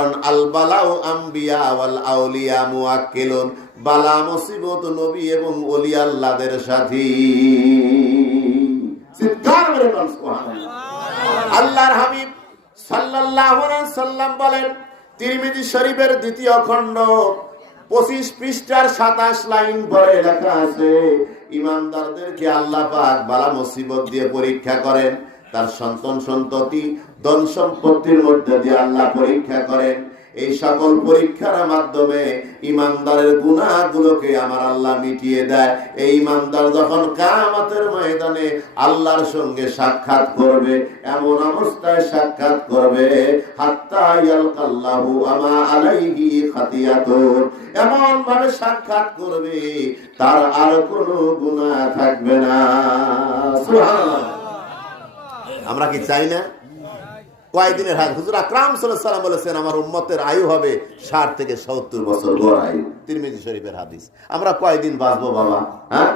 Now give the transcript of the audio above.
আল বালাউ আম্বিয়া ওয়াল আউলিয়া মুআক্কিলুন, বালা মুসিবত নবী এবং ওলি আল্লাহদের সাথী। চিৎকার করে বল সুবহানাল্লাহ। আল্লাহর হাবিব সাল্লাল্লাহু আলাইহি সাল্লাম বলেন, তিরমিজি শরীফের দ্বিতীয় খণ্ড 25 পৃষ্ঠার 27 লাইন পরে লেখা আছে, ইমানদারদেরকে আল্লাহ পাক বালা মুসিবত দিয়ে পরীক্ষা করেন, তার সন্তান সন্ততি ধন সম্পত্তির মধ্যে দিয়ে আল্লাহ পরীক্ষা করেন। এই সকল পরীক্ষার মাধ্যমে ইমানদারের গুনাহগুলোকে আমার আল্লাহ মিটিয়ে দেয়। এই ইমানদার যখন কিয়ামতের ময়দানে আল্লাহর সঙ্গে সাক্ষাৎ করবে, এমন অবস্থায় সাক্ষাৎ করবে হাত্তা ইয়ালকাল্লাহু আমা আলাইহি খাতিয়াতুন, এমন ভাবে সাক্ষাৎ করবে তার আর কোনো গুনাহ থাকবে না। সুবহানাল্লাহ। আমরা কি চাই না? কয়েকদিনের হাত হুজুর আকরাম সাল্লাল্লাহু আলাইহি ওয়াসাল্লাম বলেছেন, আমার উম্মতের আয়ু হবে 60 থেকে 70 বছর গড় আয়ু। তিরমিজি শরীফের হাদিস। আমরা কয়দিন বাঁচবো বাবা? হ্যাঁ,